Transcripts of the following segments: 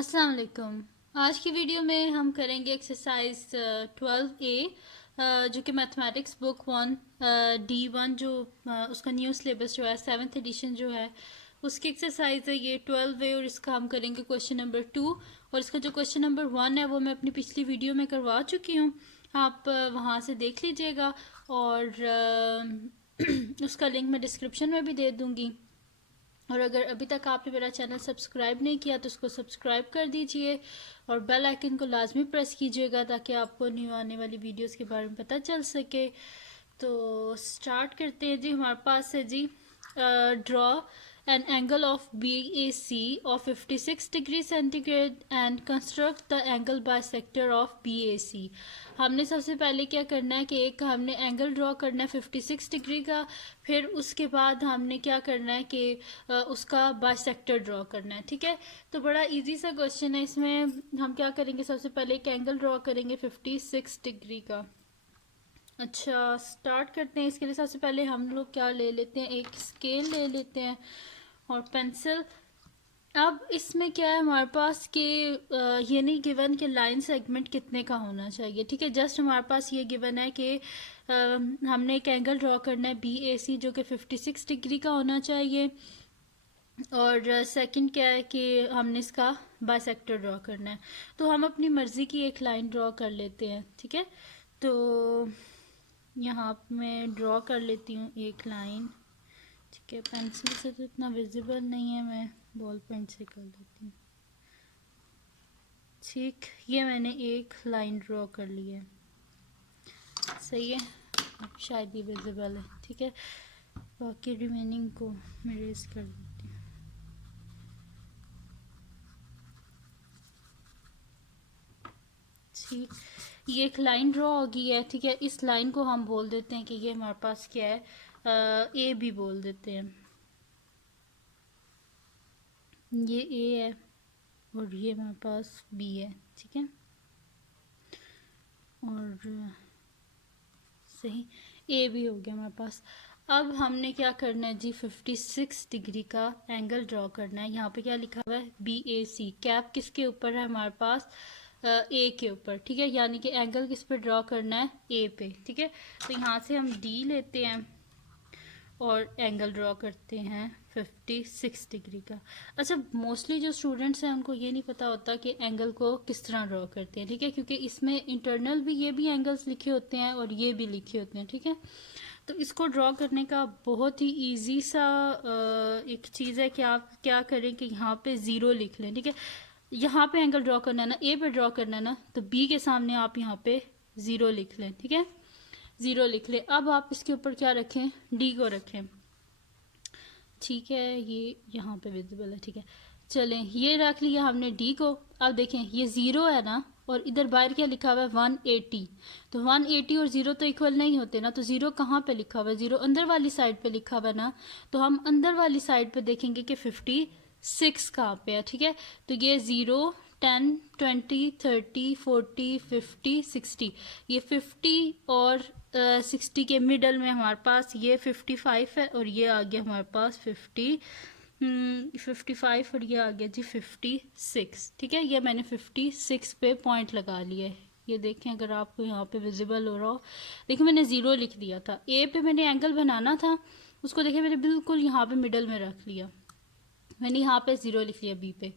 अस्सलाम वालेकुम। आज की वीडियो में हम करेंगे एक्सरसाइज 12A जो कि मैथमेटिक्स बुक 1 D1 जो उसका न्यू सिलेबस जो है 7th एडिशन जो है उसकी एक्सरसाइज है ये 12A। और इसका हम करेंगे क्वेश्चन नंबर 2। और इसका जो क्वेश्चन नंबर 1 है वो मैं अपनी पिछली वीडियो में करवा चुकी हूँ, आप वहाँ से देख लीजिएगा। और उसका लिंक मैं डिस्क्रिप्शन में भी दे दूँगी। और अगर अभी तक आपने मेरा चैनल सब्सक्राइब नहीं किया तो उसको सब्सक्राइब कर दीजिए और बेल आइकन को लाजमी प्रेस कीजिएगा ताकि आपको न्यू आने वाली वीडियोस के बारे में पता चल सके। तो स्टार्ट करते हैं जी। हमारे पास है जी, draw an angle of BAC of 56 degree centigrade and construct the angle bisector of BAC। हमने सबसे पहले क्या करना है कि एक हमने एंगल ड्रॉ करना है 56 डिग्री का। फिर उसके बाद हमने क्या करना है कि उसका बाइसेक्टर ड्रॉ करना है। ठीक है, तो बड़ा इजी सा क्वेश्चन है। इसमें हम क्या करेंगे, सबसे पहले एक एंगल ड्रॉ करेंगे 56 डिग्री का। अच्छा, स्टार्ट करते हैं। इसके लिए सबसे पहले हम लोग क्या ले लेते हैं, एक स्केल ले लेते हैं और पेंसिल। अब इसमें क्या है हमारे पास कि ये नहीं गिवन कि लाइन सेगमेंट कितने का होना चाहिए। ठीक है, जस्ट हमारे पास ये गिवन है कि हमने एक एंगल ड्रॉ करना है BAC जो कि 56 डिग्री का होना चाहिए। और सेकंड क्या है कि हमने इसका बाइसेक्टर ड्रॉ करना है। तो हम अपनी मर्ज़ी की एक लाइन ड्रॉ कर लेते हैं। ठीक है, तो यहाँ मैं ड्रॉ कर लेती हूँ एक लाइन। ठीक है, पेंसिल से तो इतना विजिबल नहीं है, मैं बॉल पेन से कर लेती हूँ। ठीक, ये मैंने एक लाइन ड्रॉ कर ली है। सही है, अब शायद ये विजिबल है। ठीक है, बाकी रिमेनिंग को मैं रेज कर देती हूँ। ठीक, ये एक लाइन ड्रॉ हो गई है। ठीक है, इस लाइन को हम बोल देते हैं कि ये हमारे पास क्या है, A भी बोल देते हैं। ये A है और ये हमारे पास B है। ठीक है, और सही A भी हो गया हमारे पास। अब हमने क्या करना है जी, 56 डिग्री का एंगल ड्रॉ करना है। यहाँ पे क्या लिखा हुआ है, BAC। कैप किसके ऊपर है हमारे पास, A के ऊपर। ठीक है, यानी कि एंगल किस पे ड्रॉ करना है, A पे। ठीक है, तो यहाँ से हम D लेते हैं और एंगल ड्रॉ करते हैं 56 डिग्री का। अच्छा, मोस्टली जो स्टूडेंट्स हैं उनको ये नहीं पता होता कि एंगल को किस तरह ड्रॉ करते हैं। ठीक है, क्योंकि इसमें इंटरनल भी ये भी एंगल्स लिखे होते हैं और ये भी लिखे होते हैं। ठीक है, तो इसको ड्रॉ करने का बहुत ही इजी सा एक चीज़ है कि आप क्या करें कि यहाँ पे ज़ीरो लिख लें। ठीक है, यहाँ पे एंगल ड्रॉ करना है ना, A पे ड्रॉ करना है ना, तो B के सामने आप यहाँ पे ज़ीरो लिख लें। ठीक है, ज़ीरो लिख ले। अब आप इसके ऊपर क्या रखें, D को रखें। ठीक है, ये यहाँ पे विजिबल है। ठीक है, चलें, ये रख लिया हमने D को। अब देखें ये ज़ीरो है ना, और इधर बाहर क्या लिखा हुआ है, 180। तो 180 और ज़ीरो तो इक्वल नहीं होते ना, तो ज़ीरो कहाँ पे लिखा हुआ है, ज़ीरो अंदर वाली साइड पे लिखा हुआ है ना। तो हम अंदर वाली साइड पे देखेंगे कि 56 कहाँ पे है। ठीक है, तो ये 0 10 20 30 40 50 60, ये 50 और 60 के मिडल में हमारे पास ये 55 है और ये आ गया हमारे पास 55 और ये आ गया जी 56। ठीक है, ये मैंने 56 पे पॉइंट लगा लिया है। ये देखें, अगर आपको यहाँ पे विजिबल हो रहा हो, देखिए मैंने ज़ीरो लिख दिया था। A पे मैंने एंगल बनाना था, उसको देखिए मैंने बिल्कुल यहाँ पे मिडल में रख लिया। मैंने यहाँ पे ज़ीरो लिख लिया B पे।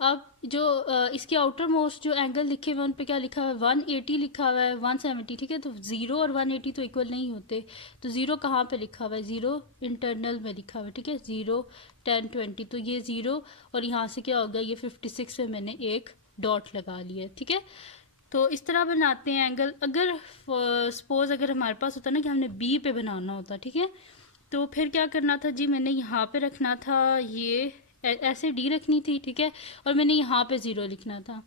अब जो इसके आउटर मोस्ट जो एंगल लिखे हुए उन पे क्या लिखा हुआ है, 180 लिखा हुआ है, 170। ठीक है, तो ज़ीरो और 180 तो इक्वल नहीं होते, तो ज़ीरो कहाँ पे लिखा हुआ है, ज़ीरो इंटरनल में लिखा हुआ है। ठीक है, 0 10 20, तो ये ज़ीरो और यहाँ से क्या हो गया, ये 56 पे मैंने एक डॉट लगा लिया। ठीक है, तो इस तरह बनाते हैं एंगल। अगर सपोज अगर हमारे पास होता ना कि हमने B पे बनाना होता, ठीक है, तो फिर क्या करना था जी, मैंने यहाँ पे रखना था, ये ऐसे D रखनी थी। ठीक है, और मैंने यहाँ पे ज़ीरो लिखना था।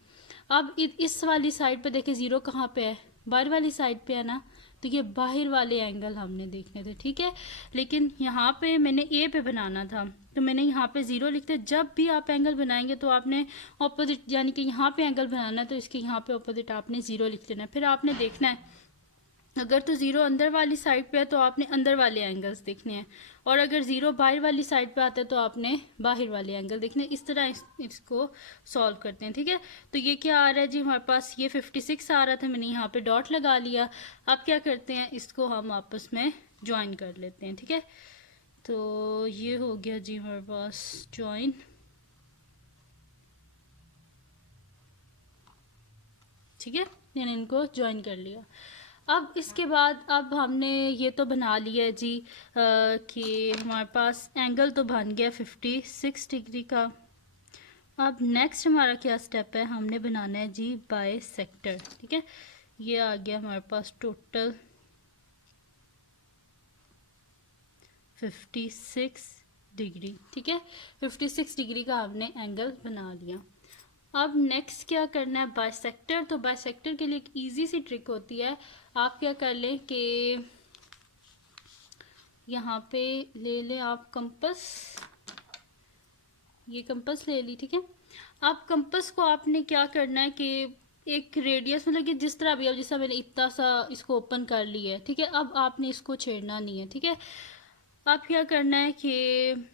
अब इस वाली साइड पे देखे ज़ीरो कहाँ पे है, बाहर वाली साइड पे है ना, तो ये बाहर वाले एंगल हमने देखने थे। ठीक है, लेकिन यहाँ पे मैंने A पे बनाना था, तो मैंने यहाँ पे ज़ीरो लिखते। जब भी आप एंगल बनाएंगे तो आपने ऑपोजिट, यानी कि यहाँ पे एंगल बनाना है तो इसके यहाँ पे ऑपोजिट आपने ज़ीरो लिख लेना है। फिर आपने देखना है अगर तो ज़ीरो अंदर वाली साइड पे है तो आपने अंदर वाले एंगल्स देखने हैं, और अगर ज़ीरो बाहर वाली साइड पे आता है तो आपने बाहर वाले एंगल देखने हैं। इस तरह इसको सॉल्व करते हैं, ठीक है। तो ये क्या आ रहा है जी हमारे पास, ये 56 आ रहा था, मैंने यहाँ पे डॉट लगा लिया। अब क्या करते हैं, इसको हम आपस में ज्वाइन कर लेते हैं, ठीक है। तो ये हो गया जी हमारे पास ज्वाइन, ठीक है, मैंने इनको ज्वाइन कर लिया। अब इसके बाद अब हमने ये तो बना लिया जी कि हमारे पास एंगल तो बन गया 56 डिग्री का। अब नेक्स्ट हमारा क्या स्टेप है, हमने बनाना है जी बाय सेक्टर, ठीक है। ये आ गया हमारे पास टोटल 56 डिग्री, ठीक है। 56 डिग्री का हमने एंगल बना लिया। अब नेक्स्ट क्या करना है, बाइसेक्टर। तो बाइसेक्टर के लिए एक इजी सी ट्रिक होती है। आप क्या कर लें कि यहाँ पे ले लें आप कंपस, ये कंपस ले ली, ठीक है। अब कंपस को आपने क्या करना है कि एक रेडियस, मतलब कि जिस तरह भी, अब जैसा मैंने इतना सा इसको ओपन कर लिया है, ठीक है। अब आपने इसको छेड़ना नहीं है, ठीक है। आप क्या करना है कि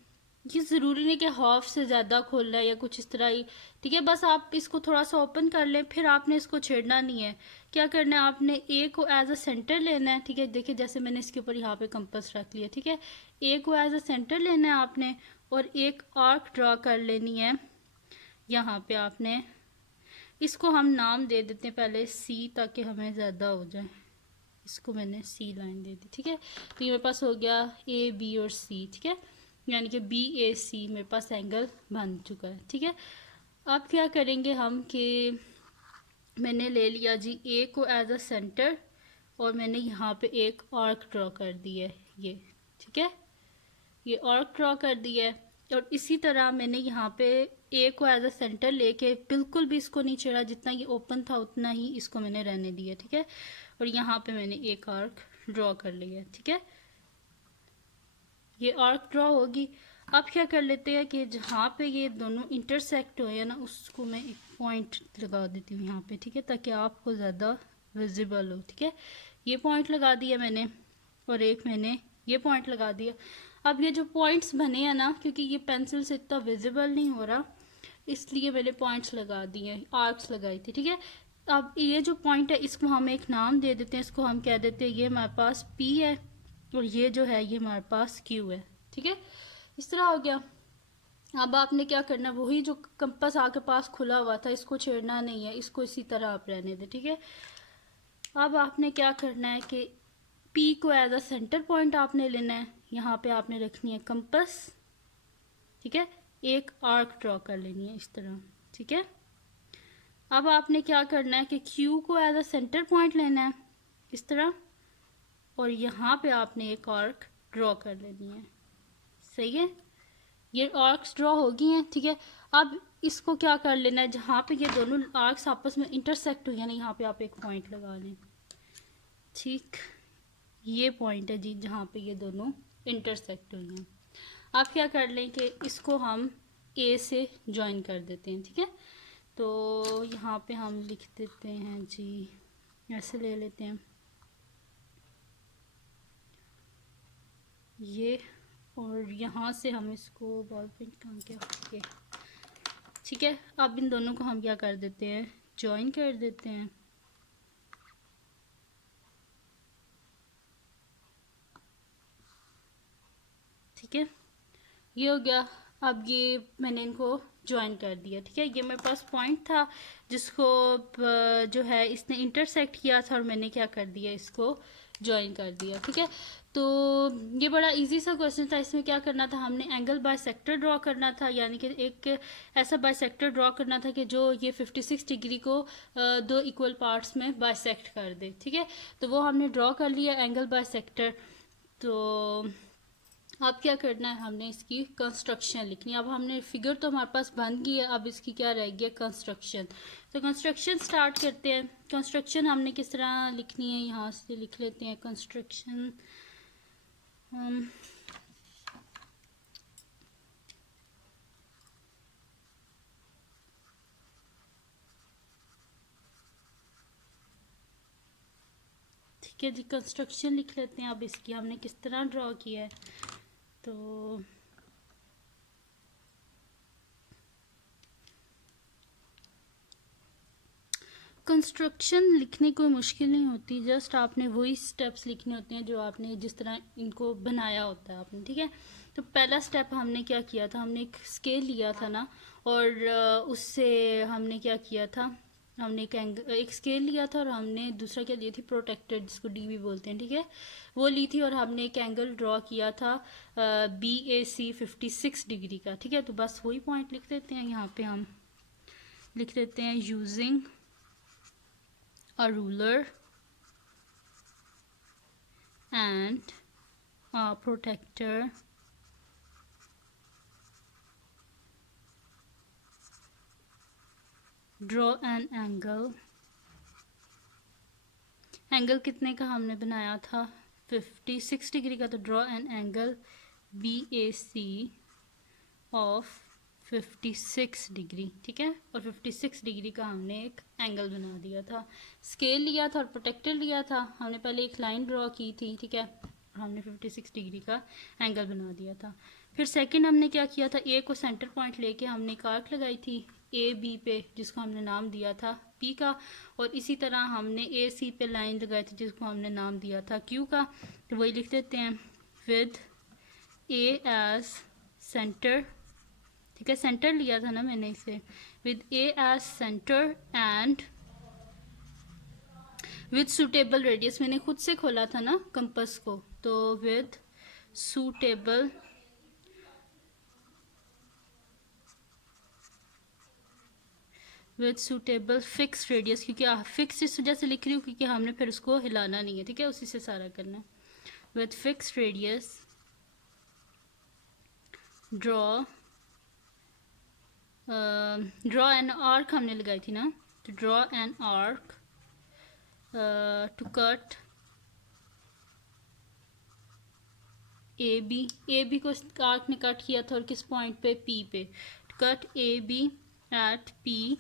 ये ज़रूरी नहीं कि हाफ से ज़्यादा खोलना है या कुछ इस तरह ही, ठीक है। बस आप इसको थोड़ा सा ओपन कर लें, फिर आपने इसको छेड़ना नहीं है। क्या करना है, आपने ए को एज अ सेंटर लेना है, ठीक है। देखिए जैसे मैंने इसके ऊपर यहाँ पे कंपास रख लिया, ठीक है। ए को एज अ सेंटर लेना है आपने, और एक आर्क ड्रा कर लेनी है। यहाँ पे आपने इसको हम नाम दे देते हैं पहले सी, ताकि हमें ज़्यादा हो जाए। इसको मैंने सी लाइन दे दी, ठीक है। तो ये मेरे पास हो गया ए बी और सी, ठीक है, यानी कि बी ए सी मेरे पास एंगल बन चुका है, ठीक है। अब क्या करेंगे हम कि मैंने ले लिया जी ए को एज अ सेंटर, और मैंने यहाँ पे एक आर्क ड्रॉ कर दी है, ये, ठीक है। ये आर्क ड्रॉ कर दिया है, और इसी तरह मैंने यहाँ पे ए को एज अ सेंटर लेके बिल्कुल भी इसको नहीं छेड़ा, जितना ये ओपन था उतना ही इसको मैंने रहने दिया, ठीक है। और यहाँ पे मैंने एक आर्क ड्रॉ कर लिया, ठीक है। ये आर्क ड्रॉ होगी। अब क्या कर लेते हैं कि जहाँ पे ये दोनों इंटरसेक्ट हुए हैं ना, उसको मैं एक पॉइंट लगा देती हूँ यहाँ पे, ठीक है, ताकि आपको ज़्यादा विजिबल हो, ठीक है। ये पॉइंट लगा दिया मैंने, और एक मैंने ये पॉइंट लगा दिया। अब ये जो पॉइंट्स बने हैं ना, क्योंकि ये पेंसिल से इतना विजिबल नहीं हो रहा, इसलिए मैंने पॉइंट्स लगा दिए, आर्क्स लगाई थी, ठीक है। अब ये जो पॉइंट है इसको हम एक नाम दे देते हैं, इसको हम कह देते हैं ये हमारे पास पी है, और ये जो है ये हमारे पास क्यू है, ठीक है। इस तरह हो गया। अब आपने क्या करना, वही जो कंपास आपके पास खुला हुआ था, इसको छेड़ना नहीं है, इसको इसी तरह आप रहने दें, ठीक है। अब आपने क्या करना है कि पी को एज अ सेंटर पॉइंट आपने लेना है, यहाँ पे आपने रखनी है कंपास, ठीक है। एक आर्क ड्रॉ कर लेनी है इस तरह, ठीक है। अब आपने क्या करना है कि क्यू को एज अ सेंटर पॉइंट लेना है इस तरह, और यहाँ पे आपने एक आर्क ड्रॉ कर लेनी है, सही है। ये आर्क्स ड्रॉ हो गई हैं, ठीक है। अब इसको क्या कर लेना है, जहाँ पे ये दोनों आर्क्स आपस में इंटरसेक्ट हुई है ना, यहाँ पे आप एक पॉइंट लगा लें, ठीक। ये पॉइंट है जी जहाँ पे ये दोनों इंटरसेक्ट हुई हैं। अब क्या कर लें कि इसको हम ए से ज्वाइन कर देते हैं, ठीक है। तो यहाँ पे हम लिख देते हैं जी, ऐसे ले लेते हैं ये, और यहाँ से हम इसको बॉल पेन कहाँ के, ठीक है। अब इन दोनों को हम क्या कर देते हैं, ज्वाइन कर देते हैं, ठीक है। ये हो गया। अब ये मैंने इनको ज्वाइन कर दिया, ठीक है। ये मेरे पास पॉइंट था जिसको जो है इसने इंटरसेक्ट किया था, और मैंने क्या कर दिया, इसको ज्वाइन कर दिया, ठीक है। तो ये बड़ा इजी सा क्वेश्चन था। इसमें क्या करना था, हमने एंगल बाय सेक्टर ड्रॉ करना था, यानी कि एक ऐसा बाय सेक्टर ड्रॉ करना था कि जो ये 56 डिग्री को दो इक्वल पार्ट्स में बाइसेक्ट कर दे, ठीक है। तो वो हमने ड्रॉ कर लिया एंगल बाय सेक्टर। तो अब क्या करना है, हमने इसकी कंस्ट्रक्शन लिखनी है। अब हमने फिगर तो हमारे पास बन गई है, अब इसकी क्या रह गई है, कंस्ट्रक्शन। तो कंस्ट्रक्शन स्टार्ट करते हैं। कंस्ट्रक्शन हमने किस तरह लिखनी है, यहाँ से लिख लेते हैं कंस्ट्रक्शन। ठीक है जी, कंस्ट्रक्शन लिख लेते हैं अब इसकी, हमने किस तरह ड्रॉ किया है। तो कंस्ट्रक्शन लिखने कोई मुश्किल नहीं होती, जस्ट आपने वही स्टेप्स लिखने होते हैं जो आपने जिस तरह इनको बनाया होता है आपने, ठीक है। तो पहला स्टेप हमने क्या किया था, हमने एक स्केल लिया था ना, और उससे हमने क्या किया था, हमने एक स्केल लिया था और हमने दूसरा क्या लिया थी, प्रोटेक्टर, जिसको डी भी बोलते हैं, ठीक है, वो ली थी। और हमने एक एंगल ड्रॉ किया था BAC 56 डिग्री का, ठीक है। तो बस वही पॉइंट लिख देते हैं यहाँ पे, हम लिख देते हैं using a ruler and a protractor draw an angle। Angle कितने का हमने बनाया था, 56 डिग्री का। तो draw an angle BAC of 56 degree, ठीक है। और 56 डिग्री का हमने एक एंगल बना दिया था। स्केल लिया था और प्रोटेक्टर लिया था, हमने पहले एक लाइन ड्रॉ की थी, ठीक है, और हमने 56 डिग्री का एंगल बना दिया था। फिर सेकंड हमने क्या किया था, ए को सेंटर पॉइंट लेके हमने एक आर्क लगाई थी AB पे, जिसको हमने नाम दिया था P का। और इसी तरह हमने AC पे लाइन लगाई थी, जिसको हमने नाम दिया था Q का। तो वही लिख देते हैं, विद A एज सेंटर, ठीक है, सेंटर लिया था ना मैंने इसे, with A as centre and with suitable radius. मैंने खुद से खोला था ना कंपास को, तो विद सूटेबल फिक्स रेडियस, क्योंकि फिक्स इस वजह से लिख रही हूँ क्योंकि हमने फिर उसको हिलाना नहीं है, ठीक है, उसी से सारा करना है। With fix radius draw an arc हमने लगाई थी ना, तो draw an arc to cut AB को आर्क ने कट किया था, और किस पॉइंट पे, P पे। Cut AB at P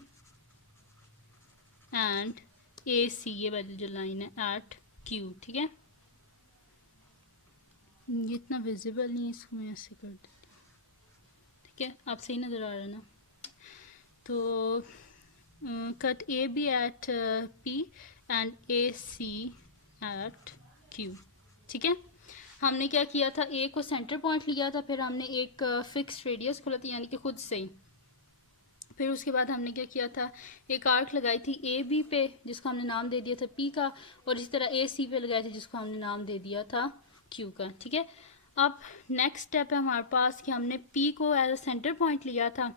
and AC, ये वाली जो लाइन है, एट Q, ठीक है। ये इतना विजिबल नहीं है, इसको मैं ऐसे कर देती हूँ, ठीक है, आप सही नज़र आ रहा है ना। तो cut AB at P and AC at Q, ठीक है। हमने क्या किया था, A को सेंटर पॉइंट लिया था, फिर हमने एक फिक्स रेडियस खोला था, यानी कि खुद से ही। फिर उसके बाद हमने क्या किया था, एक आर्क लगाई थी AB पे, जिसको हमने नाम दे दिया था P का, और इसी तरह AC पे लगाई थी, जिसको हमने नाम दे दिया था Q का, ठीक है। अब नेक्स्ट स्टेप है हमारे पास कि हमने P को एज अ सेंटर पॉइंट लिया था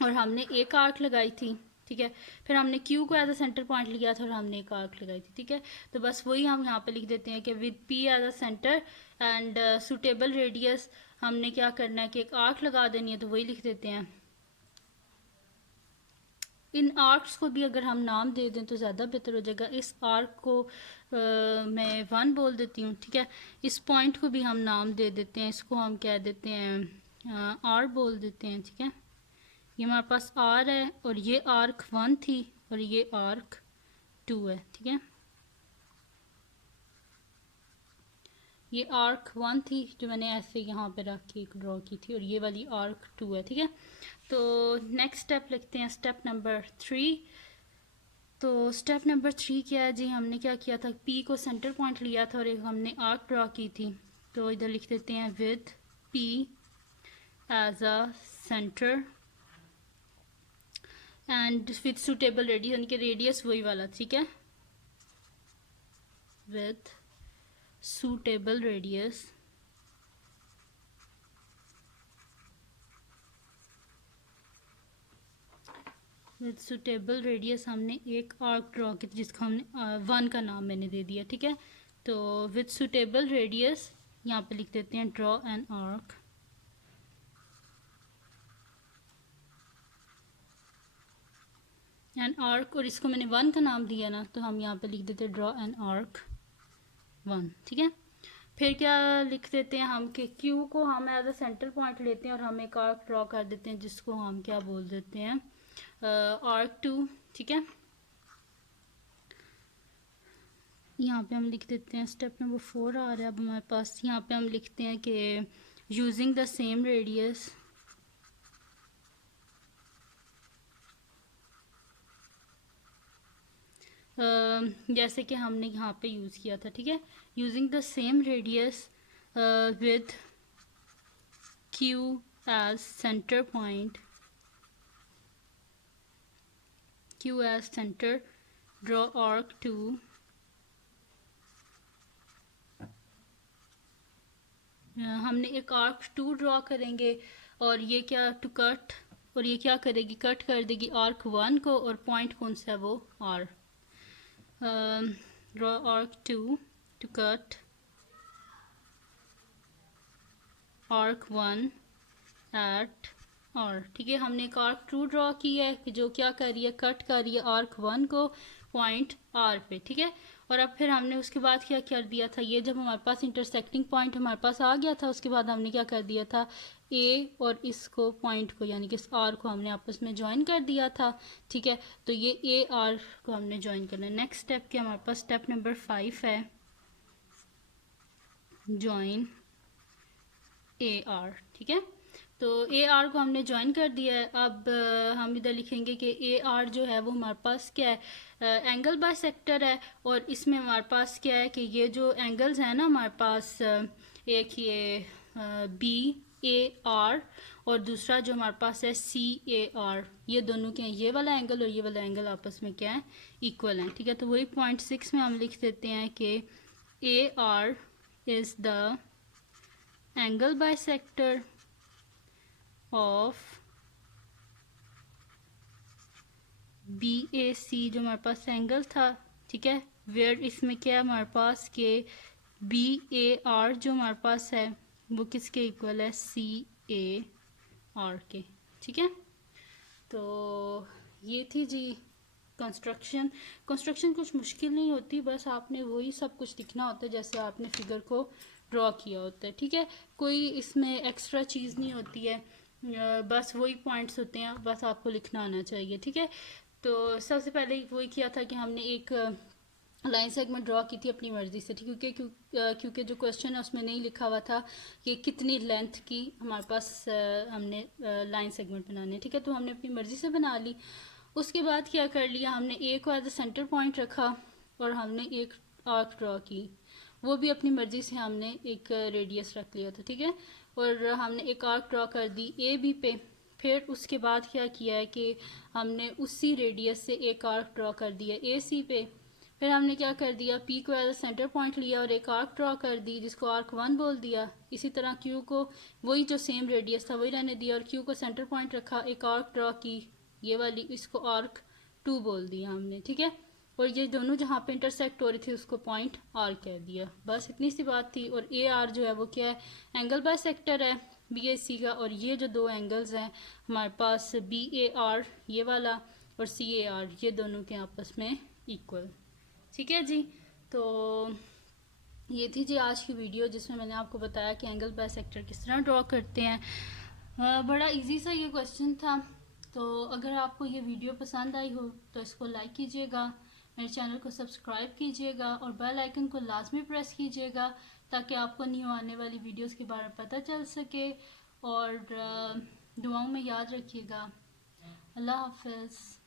और हमने एक आर्क लगाई थी, ठीक है। फिर हमने Q को एज अ सेंटर पॉइंट लिया था और हमने एक आर्क लगाई थी, ठीक है। तो बस वही हम यहाँ पे लिख देते हैं कि with P as a centre and suitable radius, हमने क्या करना है कि एक आर्क लगा देनी है, तो वही लिख देते हैं। इन आर्क्स को भी अगर हम नाम दे दें तो ज़्यादा बेहतर हो जाएगा। इस आर्क को मैं 1 बोल देती हूँ, ठीक है। इस पॉइंट को भी हम नाम दे देते हैं, इसको हम कह देते हैं R बोल देते हैं, ठीक है। ये हमारे पास R है और ये आर्क 1 थी और ये आर्क 2 है, ठीक है। ये आर्क 1 थी जो मैंने ऐसे यहाँ पे रख के ड्रॉ की थी, और ये वाली आर्क 2 है, ठीक है। तो नेक्स्ट स्टेप लिखते हैं, स्टेप नंबर 3। तो स्टेप नंबर 3 क्या है जी, हमने क्या किया था, P को सेंटर पॉइंट लिया था और एक हमने आर्क ड्रॉ की थी। तो इधर लिख देते हैं with P as a centre and with suitable radius, यानी कि रेडियस वही वाला, ठीक है, with suitable radius with suitable radius हमने एक आर्क ड्रॉ की जिसका हमने 1 का नाम मैंने दे दिया, ठीक है। तो विद suitable radius यहाँ पे लिख देते हैं ड्रॉ एन आर्क और इसको मैंने 1 का नाम दिया ना, तो हम यहाँ पे लिख देते हैं ड्रॉ एन आर्क 1, ठीक है। फिर क्या लिख देते हैं हम कि Q को हम एज अ सेंटर पॉइंट लेते हैं और हम एक आर्क ड्रॉ कर देते हैं, जिसको हम क्या बोल देते हैं, आर्क 2, ठीक है। यहाँ पे हम लिख देते हैं स्टेप नंबर 4 आ रहा है अब हमारे पास। यहाँ पे हम लिखते हैं कि यूजिंग द सेम रेडियस जैसे कि हमने यहाँ पे यूज़ किया था, ठीक है। Using the same radius with Q as centre point, Q as centre, draw arc to हमने एक आर्क 2 ड्रॉ करेंगे और ये क्या टू कट, और ये क्या करेगी, कट कर देगी आर्क 1 को, और पॉइंट कौन सा है वो R. Draw arc 2 to cut arc 1 at R, ठीक है। हमने एक आर्क 2 ड्रॉ की है कि जो क्या कर रही है, कट कर रही है आर्क 1 को पॉइंट आर पे, ठीक है। और अब फिर हमने उसके बाद क्या कर दिया था, ये जब हमारे पास इंटरसेक्टिंग पॉइंट हमारे पास आ गया था, उसके बाद हमने क्या कर दिया था, ए और इसको पॉइंट को यानी कि इस आर को हमने आपस में ज्वाइन कर दिया था, ठीक है। तो ये ए आर को हमने ज्वाइन करना है। नेक्स्ट स्टेप के हमारे पास स्टेप नंबर 5 है, ज्वाइन ए आर, ठीक है। तो ए आर को हमने ज्वाइन कर दिया है। अब हम इधर लिखेंगे कि ए आर जो है वो हमारे पास क्या है, एंगल बाय सेक्टर है। और इसमें हमारे पास क्या है कि ये जो एंगल्स हैं ना हमारे पास, एक ये बी ए आर और दूसरा जो हमारे पास है सी ए आर, ये दोनों के हैं, ये वाला एंगल और ये वाला एंगल आपस में क्या है, इक्वल है, ठीक है। तो वही पॉइंट 6 में हम लिख देते हैं कि A R is the angle bisector of B A C जो हमारे पास एंगल था, ठीक है। वेयर इसमें क्या है हमारे पास के बी ए आर जो हमारे पास है वो किसके इक्वल है, सी ए आर के, ठीक है। तो ये थी जी कंस्ट्रक्शन। कंस्ट्रक्शन कुछ मुश्किल नहीं होती, बस आपने वही सब कुछ लिखना होता है जैसे आपने फिगर को ड्रॉ किया होता है, ठीक है। कोई इसमें एक्स्ट्रा चीज़ नहीं होती है, बस वही पॉइंट्स होते हैं, बस आपको लिखना आना चाहिए, ठीक है। तो सबसे पहले वही किया था कि हमने एक लाइन सेगमेंट ड्रॉ की थी अपनी मर्ज़ी से, ठीक है। क्योंकि जो क्वेश्चन है उसमें नहीं लिखा हुआ था कि कितनी लेंथ की हमारे पास हमने लाइन सेगमेंट बनाने हैं, ठीक है। तो हमने अपनी मर्ज़ी से बना ली। उसके बाद क्या कर लिया, हमने ए को एज अ सेंटर पॉइंट रखा और हमने एक आर्क ड्रॉ की, वो भी अपनी मर्ज़ी से हमने एक रेडियस रख लिया था, ठीक है। और हमने एक आर्क ड्रॉ कर दी ए बी पे। फिर उसके बाद क्या किया है कि हमने उसी रेडियस से एक आर्क ड्रॉ कर दिया ए सी पे। फिर हमने क्या कर दिया, पी को एज अ सेंटर पॉइंट लिया और एक आर्क ड्रॉ कर दी जिसको आर्क 1 बोल दिया। इसी तरह क्यू को वही जो सेम रेडियस था वही रहने दिया और क्यू को सेंटर पॉइंट रखा, एक आर्क ड्रॉ की ये वाली, इसको आर्क 2 बोल दिया हमने, ठीक है। और ये दोनों जहाँ पे इंटरसेक्ट हो रही थी उसको पॉइंट आर कह दिया, बस इतनी सी बात थी। और ए आर जो है वो क्या है, एंगल बाय सेक्टर है बी ए सी का। और ये जो दो एंगल्स हैं हमारे पास बी ए आर ये वाला और सी ए आर, ये दोनों के आपस में इक्वल, ठीक है जी। तो ये थी जी आज की वीडियो जिसमें मैंने आपको बताया कि एंगल बाय सेक्टर किस तरह ड्रॉ करते हैं। बड़ा इजी सा ये क्वेश्चन था। तो अगर आपको ये वीडियो पसंद आई हो तो इसको लाइक कीजिएगा, मेरे चैनल को सब्सक्राइब कीजिएगा और बेल आइकन को लाजमी प्रेस कीजिएगा ताकि आपको न्यू आने वाली वीडियोस के बारे में पता चल सके। और दुआओं में याद रखिएगा। अल्लाह हाफ़िज़।